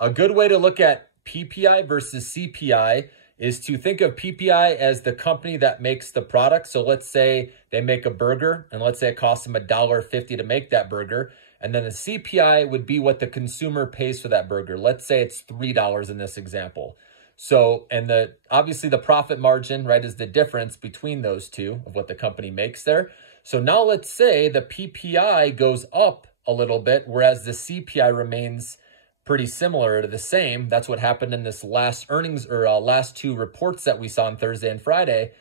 A good way to look at PPI versus CPI is to think of PPI as the company that makes the product. So let's say they make a burger and let's say it costs them $1.50 to make that burger. And then the CPI would be what the consumer pays for that burger. Let's say it's $3 in this example. So, and obviously the profit margin, right, is the difference between those two of what the company makes there. So now let's say the PPI goes up a little bit, whereas the CPI remains pretty similar to the same. That's what happened in this last earnings or last two reports that we saw on Thursday and Friday.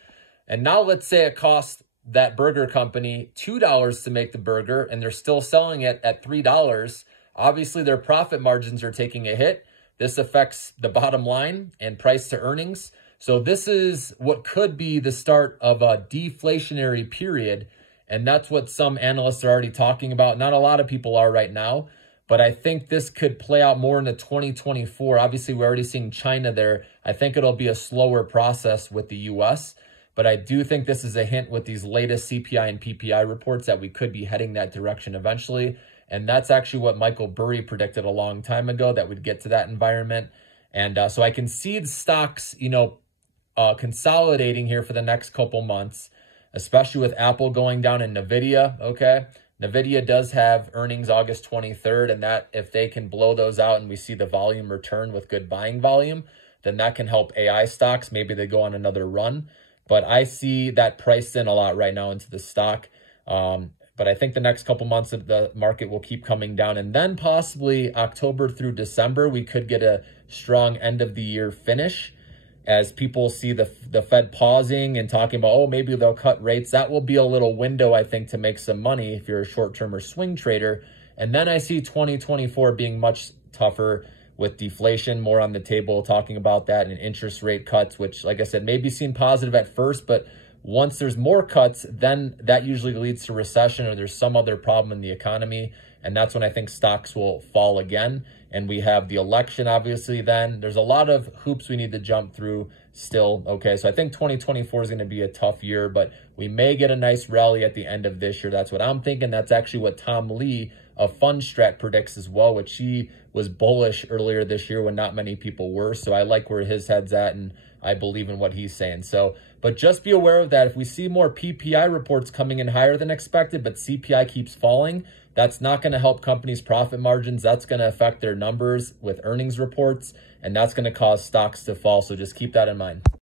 And now let's say it cost that burger company $2 to make the burger and they're still selling it at $3. Obviously their profit margins are taking a hit. This affects the bottom line and price to earnings. So this is what could be the start of a deflationary period. And that's what some analysts are already talking about. Not a lot of people are right now, but I think this could play out more into 2024. Obviously, we're already seeing China there. I think it'll be a slower process with the US, but I do think this is a hint with these latest CPI and PPI reports that we could be heading that direction eventually. And that's actually what Michael Burry predicted a long time ago, that we'd get to that environment. And so I can see the stocks, consolidating here for the next couple months, especially with Apple going down and NVIDIA, okay? NVIDIA does have earnings August 23rd, and that if they can blow those out and we see the volume return with good buying volume, then that can help AI stocks. Maybe they go on another run. But I see that priced in a lot right now into the stock. But I think the next couple months of the market will keep coming down. And then possibly October through December, we could get a strong end of the year finish as people see the Fed pausing and talking about, oh, maybe they'll cut rates. That will be a little window, I think, to make some money if you're a short-term or swing trader. And then I see 2024 being much tougher with deflation more on the table, talking about that, and interest rate cuts, which, like I said, may be seen positive at first, but once there's more cuts, then that usually leads to recession or there's some other problem in the economy. And that's when I think stocks will fall again. And we have the election, obviously, then. There's a lot of hoops we need to jump through still, okay? So I think 2024 is going to be a tough year, but we may get a nice rally at the end of this year. That's what I'm thinking. That's actually what Tom Lee of Fundstrat predicts as well, which he was bullish earlier this year when not many people were. So I like where his head's at, and I believe in what he's saying. So, but just be aware of that. If we see more PPI reports coming in higher than expected, but CPI keeps falling, that's not going to help companies' profit margins. That's going to affect their numbers with earnings reports, and that's going to cause stocks to fall. So just keep that in mind.